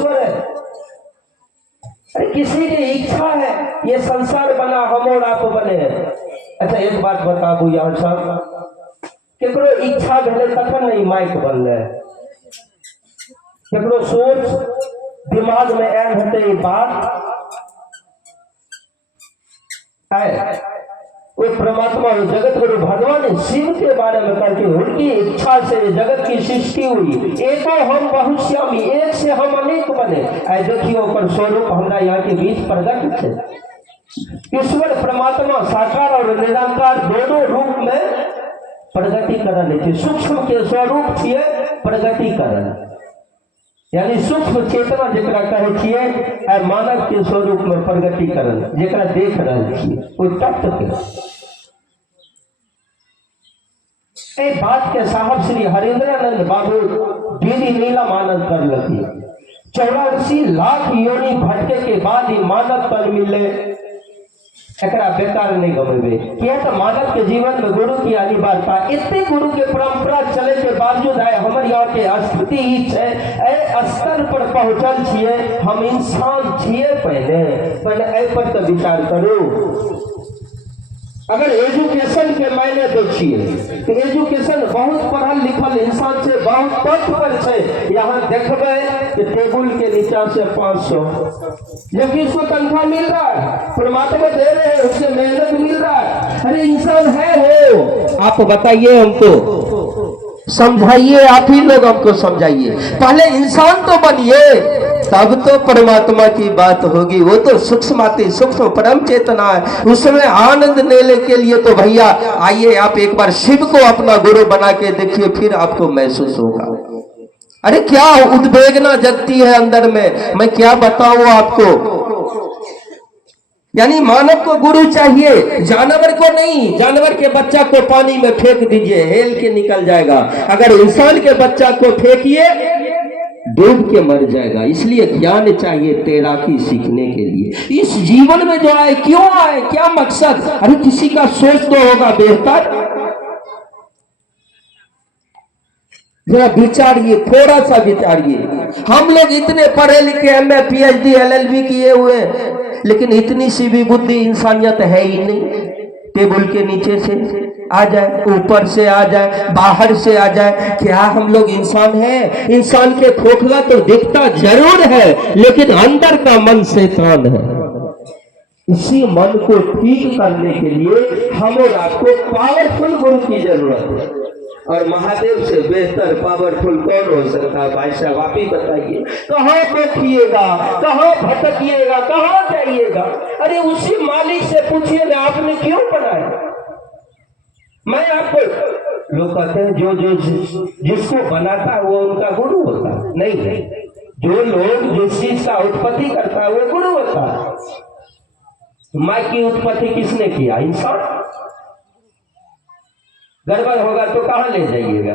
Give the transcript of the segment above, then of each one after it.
ईश्वर है। अरे किसी की इच्छा है ये संसार बना, हम और आप बने हैं। अच्छा एक बात बताबू यहाँ सब, केकरो इच्छा भेले तखन नहीं माइक बन रहे, केकरो सोच दिमाग में आयल हते ये बात है। वो परमात्मा जगत गुरु भगवान शिव के बारे में करके उनकी इच्छा से जगत की सृष्टि हुई। एक हम बहुश्यामी, एक से हम अनेक बने। देखियो ओकर स्वरूप हमरा यहाँ के बीच प्रकट है। ईश्वर परमात्मा साकार और निराकार दोनों रूप में प्रगटीकरण है। सूक्ष्म के स्वरूप छिए प्रगटीकरण, यानी सूक्ष्म चेतना जरा कहे छिए, मानव के स्वरूप में प्रगटीकरण जरा देख रहे छिए कोई तत्व के। बात के साहब श्री हरिंद्रानंद बाबू दीदी नीला मानव कर लगी। 84 लाख योनि भटके के बाद ही मानव तन मिले, एकरा बेकार नहीं गमेबे। किया तो मानव के जीवन में गुरु की अनिवार्यता, इतने गुरु के परंपरा चले के बावजूद है हमारे यहाँ के स्थिति ही है स्तर पर पहुंचल छिए। हम इंसान छिए पहले ए पर तो विचार करो। अगर एजुकेशन के मायने देखिए तो एजुकेशन बहुत पढ़ल लिखल इंसान से बहुत पद पर है। यहाँ देखबे कि टेबुल के नीचा से 500, जबकि उसको तनख्वाह मिल रहा है, परमात्मा दे रहे हैं, उससे मेहनत मिल रहा है। अरे इंसान है हो, आप बताइए हमको, समझाइए, आप ही लोग हमको समझाइए। पहले इंसान तो बनिए तब तो परमात्मा की बात होगी। वो तो सूक्ष्म सूक्ष्म परम चेतना है, उसमें आनंद लेने के लिए तो भैया आइए आप एक बार शिव को अपना गुरु बना के देखिए, फिर आपको महसूस होगा। अरे क्या उद्वेगना जगती है अंदर में, मैं क्या बताऊं आपको। यानी मानव को गुरु चाहिए, जानवर को नहीं। जानवर के बच्चा को पानी में फेंक दीजिए, हेल के निकल जाएगा। अगर इंसान के बच्चा को फेंकिए डूब के मर जाएगा। इसलिए ज्ञान चाहिए तैराकी सीखने के लिए। इस जीवन में जो आए क्यों आए, क्या मकसद, अरे किसी का सोच तो होगा बेहतर। जरा विचारिए, थोड़ा सा विचारिए। हम लोग इतने पढ़े लिखे, एमए पीएचडी एलएलबी किए हुए, लेकिन इतनी सी भी बुद्धि इंसानियत है ही नहीं। टेबल के नीचे से आ जाए, ऊपर से आ जाए, बाहर से आ जाए, क्या हम लोग इंसान हैं? इंसान के खोखला तो दिखता जरूर है, लेकिन अंदर का मन शैतान है। इसी मन को ठीक करने के लिए हम और आपको पावरफुल गुरु की जरूरत है। और महादेव से बेहतर पावरफुल कौन हो सकता है? भाई साहब आप ही बताइए। कहाँ बैठिएगा, कहाँ भटकिएगा, कहाँ जाइएगा? अरे उसी मालिक से पूछिए ना, आपने क्यों बनाया? मैं आपको, लोग कहते हैं जो जिसको बनाता है वो उनका गुरु होता है। नहीं, जो लोग जिस चीज का उत्पत्ति करता है वो गुरु होता है। माँ की उत्पत्ति किसने किया? इंसान। गड़बड़ होगा तो कहाँ ले जाइएगा?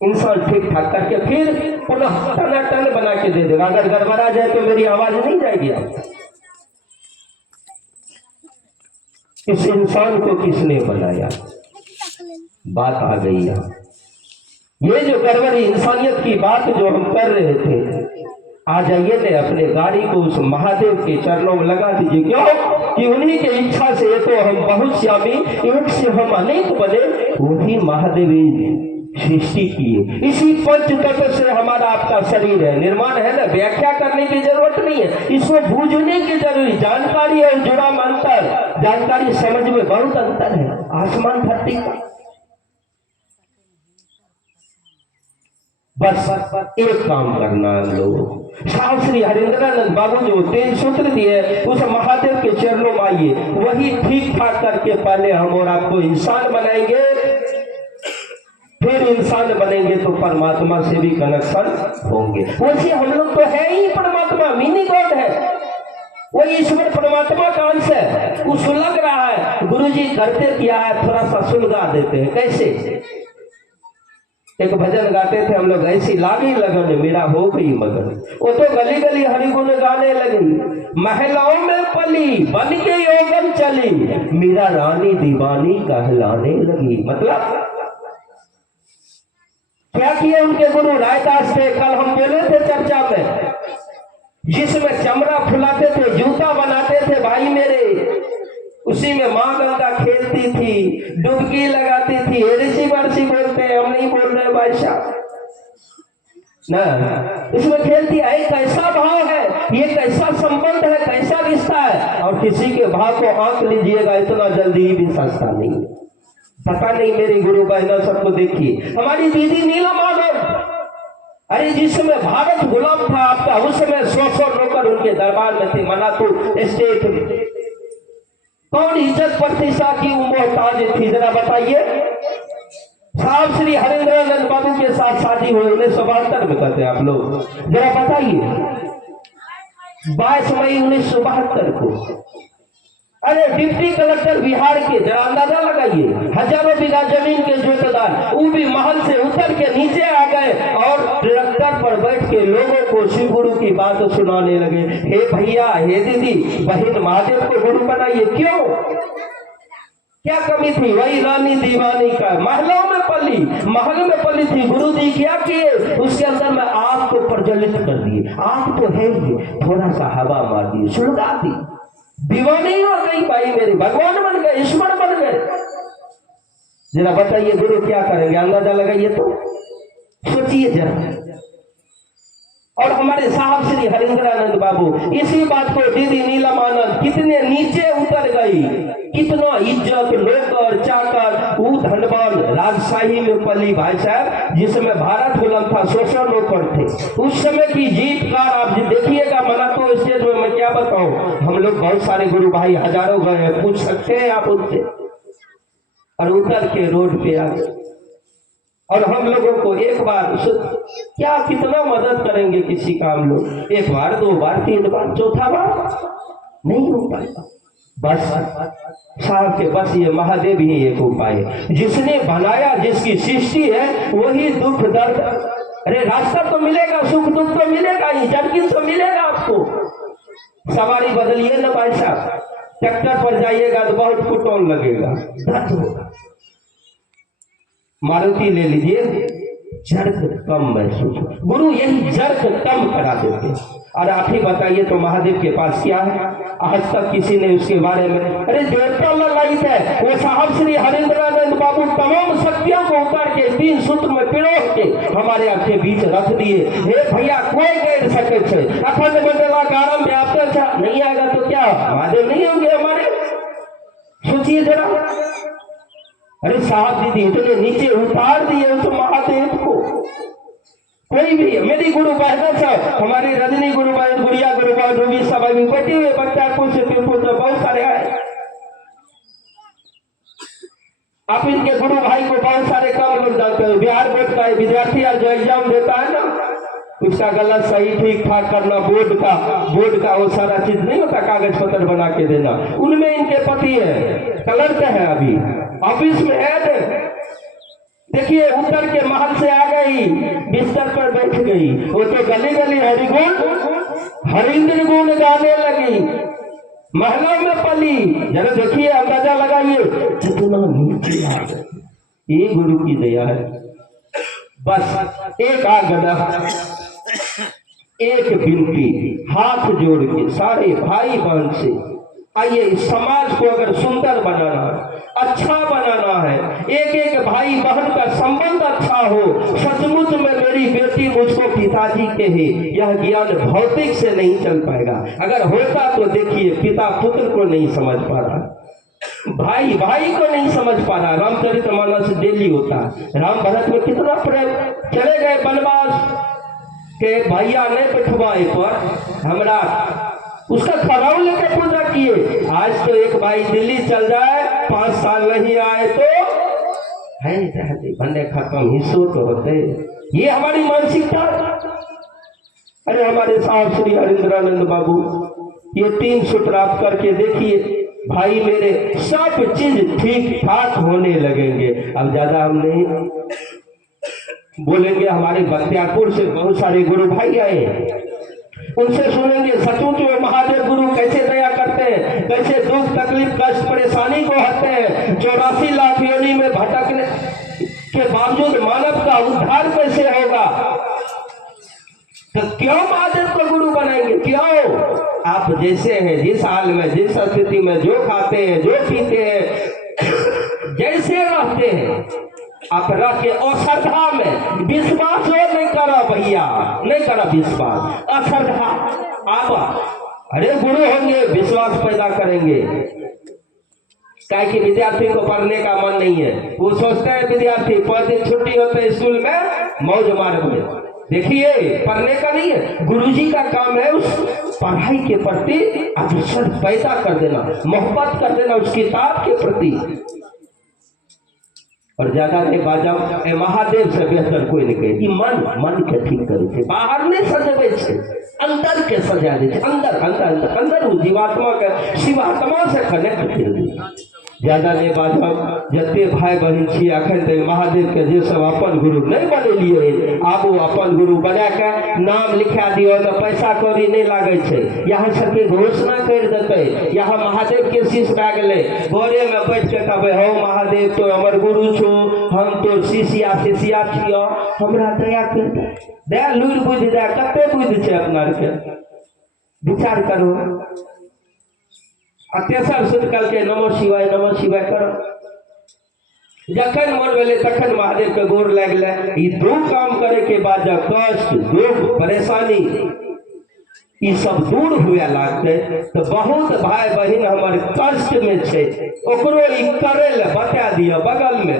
इंसान ठीक ठाक करके फिर पुनः टनाटन बना के दे देगा। अगर गड़बड़ा जाए तो मेरी आवाज नहीं जाएगी आप। इस इंसान को किसने बनाया? बात आ गई है। ये जो गड़बड़ी इंसानियत की बात जो हम कर रहे थे, आ जाइए ने अपने गाड़ी को उस महादेव के चरणों में लगा दीजिए। क्यों कि उन्हीं के इच्छा से तो हम बहुश्यामी, एक से हम अनेक बने। वही महादेवी सृष्टि किए। इसी पंच तत्व से हमारा आपका शरीर है, निर्माण है ना। व्याख्या करने की जरूरत नहीं है, इसको बूझने की जरूरी। जानकारी और जुड़ा में अंतर, जानकारी समझ में बहुत अंतर है, आसमान धरती का। बस एक काम करना है हम लोगों। साहब श्री हरिंद्रानंद बाबू जो 3 सूत्र दिए, उस महादेव के चरणों में आइए, वही ठीक ठाक करके पहले हम और आपको इंसान बनाएंगे। फिर इंसान बनेंगे तो परमात्मा से भी कनेक्शन होंगे। वैसे हम लोग तो है ही परमात्मा, मिनी गॉड है। वही ईश्वर परमात्मा का अंश है। उसको लग रहा है गुरुजी करते क्या है, थोड़ा सा सुलगा देते हैं। कैसे? एक भजन गाते थे हम लोग, ऐसी लागी लगन मेरा हो गई मगन। वो तो गली गली हरिगुण गाने लगी, महलों में पली बन के योगन चली, मीरा रानी दीवानी कहलाने लगी। मतलब क्या किए उनके गुरु रायदास थे? कल हम बोले थे चर्चा जिसमें चमड़ा फुलाते थे, जूता बनाते थे भाई मेरे, उसी में माँ गंगा खेलती थी, डुबकी लगाती थी। ऋषि वर्षि बोलते हैं, हम नहीं बोल रहे भाई साहब ना। इसमें खेलती है। कैसा भाव है ये, कैसा संबंध है, कैसा रिश्ता है। और किसी के भाव को आंक लीजिएगा, इतना जल्दी भी सस्ता नहीं है। पता नहीं मेरी गुरु बहना सबको देखिए, हमारी दीदी नीला माधव, अरे जिस समय भारत गुलाम था आपका, उस समय 100 नौकर उनके दरबार में थे। मना तो स्टेट में कौन इज्जत प्रतिष्ठा की मोहताज थी, जरा बताइए। साहब श्री हरिंद्रानंद बाबू के साथ शादी हुई 1972 में, कहते हैं आप लोग, जरा बताइए। 22 मई 1972 को। अरे डिप्टी कलेक्टर बिहार के, जरा अंदाजा लगाइए, हजारों बीघा जमीन के जोतदार, वो भी महल से उतर के नीचे आ गए और ट्रैक्टर पर बैठ के लोगों को शिव गुरु की बात सुनाने लगे। हे भैया, हे दीदी, बहन महादेव को गुरु बनाइए। क्यों, क्या कमी थी? वही रानी दीवानी का, महलों में पली, महल में पली थी। गुरु जी क्या किए, उसके अंदर में आग को प्रज्वलित कर दिए। आग तो है ही, थोड़ा सा हवा मार दी, सुलगा दी, दीवानी हो गई भाई मेरे, भगवान बन गए, ईश्वर बन गए। जरा बताइए गुरु क्या करेंगे, अंदाजा लगाइए तो, सोचिए जरा। और हमारे साहब श्री हरिंद्रानंद बाबू इसी बात को दीदी नीलमानंद कितने नीचे उतर गई, कितना इज्जत, नौकर चाकर, वो धनवान राजशाही में पली भाई साहब, जिसमें भारत गुलाम था, 100 नौकर थे। उस समय की जीप कार आप देखिएगा। मना तो स्टेज में मैं क्या बताऊं, हम लोग बहुत सारे गुरु भाई हजारों गए हैं, पूछ सकते हैं आप उनसे। और उतर के रोड पे आ गए। और हम लोगों को एक बार क्या कितना मदद करेंगे किसी का हम लोग, 1 बार 2 बार 3 बार, चौथा बार नहीं हो पाएगा। बस साहब के बस ये महादेव ही एक उपाय है, जिसने बनाया, जिसकी सृष्टि है, वही दुख दर्द, अरे रास्ता तो मिलेगा, सुख दुख तो मिलेगा ही, जर्किन तो मिलेगा आपको। सवारी बदलिए ना भाई साहब, ट्रैक्टर पर जाइएगा तो बहुत पेट्रोल लगेगा, दर्द होगा। मारुति ले लीजिए, जर्क कम महसूस, गुरु यही जर्क कम करा देते। और आप ही बताइए तो महादेव के पास क्या है, आज तक किसी ने उसके बारे में, अरे देवता ललायित है वो साहब श्री हरिंद्रानंद बाबू तमाम शक्तियों को उतार के 3 सूत्र में पिरो के हमारे आपके बीच रख दिए। हे भैया, कोई गैर सके थे, अखंड मंडलाकारम व्याप्त नहीं आएगा तो क्या महादेव नहीं होंगे हमारे, सोचिए जरा। अरे साहब दीदी इतने नीचे उतार दिए उस महादेव को। कोई भी मेरी गुरु बहन सब, हमारी रजनी गुरु बहन, गुड़िया गुरु बहन, रूबी सब अभी बैठी हुए, बच्चा कुछ बहुत सारे आए। आप इनके गुरु भाई को बहुत सारे कम लोग जानते हो। बिहार बोर्ड का विद्यार्थी जो एग्जाम देता है ना, उसका गलत सही ठीक ठाक करना, बोर्ड का वो सारा चीज नहीं होता, कागज पत्र बना के देना, उनमें इनके पति है, क्लर्क है, अभी ऑफिस में है। देखिए उतर के महल से आ गई, बिस्तर पर बैठ गई, वो तो गली गली हरिंद्र गुण गाने लगी, महलों में पली। जरा देखिए, अंदाजा लगाइए कितना नीचे आ गए। ये गुरु की दया है। बस एक आग्रह, एक विनती, हाथ जोड़ के सारे भाई बहन से, आइए इस समाज को अगर सुंदर बनाना है, अच्छा बनाना है, एक एक भाई बहन का संबंध अच्छा हो। सचमुच में मेरी बेटी मुझको पिताजी के है, यह ज्ञान भौतिक से नहीं चल पाएगा। अगर होता तो देखिए, पिता पुत्र को नहीं समझ पा रहा, भाई भाई को नहीं समझ पा रहा। रामचरितमानस डेली होता, राम भरत में कितना प्रेम, चले गए वनवास के भैया ने पिठवाए पर हमरा उसका खराव लेकर पूजा किए। आज तो एक भाई दिल्ली चल जाए, 5 साल नहीं आए तो है बंदे खत्म, हिस्सों तो होते। ये हमारी मानसिकता। अरे हमारे साहब श्री हरिंद्रानंद बाबू ये 3 सूत्र आप करके देखिए भाई मेरे, सब चीज ठीक ठाक होने लगेंगे। अब ज्यादा हम नहीं बोलेंगे। हमारे बख्तियारपुर से बहुत सारे गुरु भाई आए, उनसे सुनेंगे सचमुच में महादेव गुरु कैसे दया करते हैं, कैसे दुख तकलीफ कष्ट परेशानी को हटते हैं। 84 लाख योनि में भटकने के बावजूद मानव का उद्धार कैसे होगा, तो क्यों महादेव को गुरु बनाएंगे? क्यों? आप जैसे हैं, जिस हाल में, जिस स्थिति में, जो खाते हैं, जो पीते हैं, जैसे रहते हैं, आप रह के अश्रद्धा में विश्वास नहीं करा भैया, नहीं करा विश्वास, अश्रद्धा। आप अरे गुरु होंगे, विश्वास पैदा करेंगे। काहे कि विद्यार्थी को पढ़ने का मन नहीं है, वो सोचते हैं विद्यार्थी 5 दिन छुट्टी होते है स्कूल में, मौज मारोगे। देखिए, पढ़ने का नहीं है, गुरुजी का काम है उस पढ़ाई के प्रति आकर्षण पैदा कर देना, मोहब्बत कर देना उस किताब के प्रति। और ज्यादा नहीं बाजा महादेव से बेहतर कोई नहीं कहे। मन के ठीक करे थे, बाहर नहीं सजबे छे, अंदर के सजा दे, अंदर अंदर अंदर अंदर वो जीवात्मा के शिवात्मा से कनेक्ट कर दे। ज्यादा नहीं बाजब, जते भाई बहन छी अखन तक महादेव के जे सब अपन गुरु नहीं बनेलिए, आबू अपन गुरु बना के नाम लिखा दियो तो पैसा कौड़ी नहीं लागे छे। यहाँ सबके घोषणा कर देते, यहाँ महादेव के शिष्य भए गेले, भोरे में बैठ के कहबे हो महादेव तो हमर गुरु छो, हम तो शिष्या छियो, हमरा दया कर दे, लूर बुझ दे, कते बुझ छे अपना के विचार करो। तेसर सुध कल के नमो शिवाय करो। जखन मन भेले तखन महादेव के गोर लगले। ई दो काम करे के बाद जब कष्ट, दुख, परेशानी ई सब दूर हुए लागते तो बहुत भाई बहन हमारे कष्ट में छे, ओकरो ई करे ले बता दिया। बगल में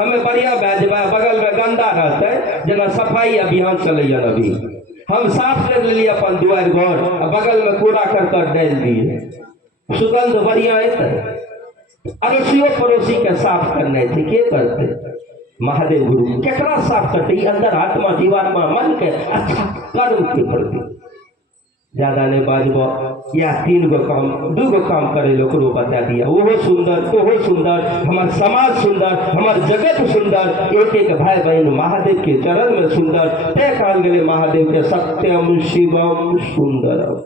हमें बढ़िया बैजबा, बगल में गंदा रहते, जना सफाई अभियान चलैया अभी हम साफ कर लिए अपन दुआर घर, बगल में कूड़ा करकट डाल दिए, सुगंध बढ़िया है। अड़ोसियों पड़ोसी के साफ करने थे, के करते? महादेव गुरु केकरा साफ करते? अंदर आत्मा, जीवात्मा, मन के अच्छा कर्म के प्रति। ज्यादा नहीं बाजब, या 3 गो काम, 2 गो काम करे लोग बता दिया, ओहो सुंदर, हमार समाज सुंदर, हमार जगत सुंदर, एक एक भाई बहन महादेव के चरण में सुंदर। तय कहल गए महादेव के सत्यम शिवम सुंदरम।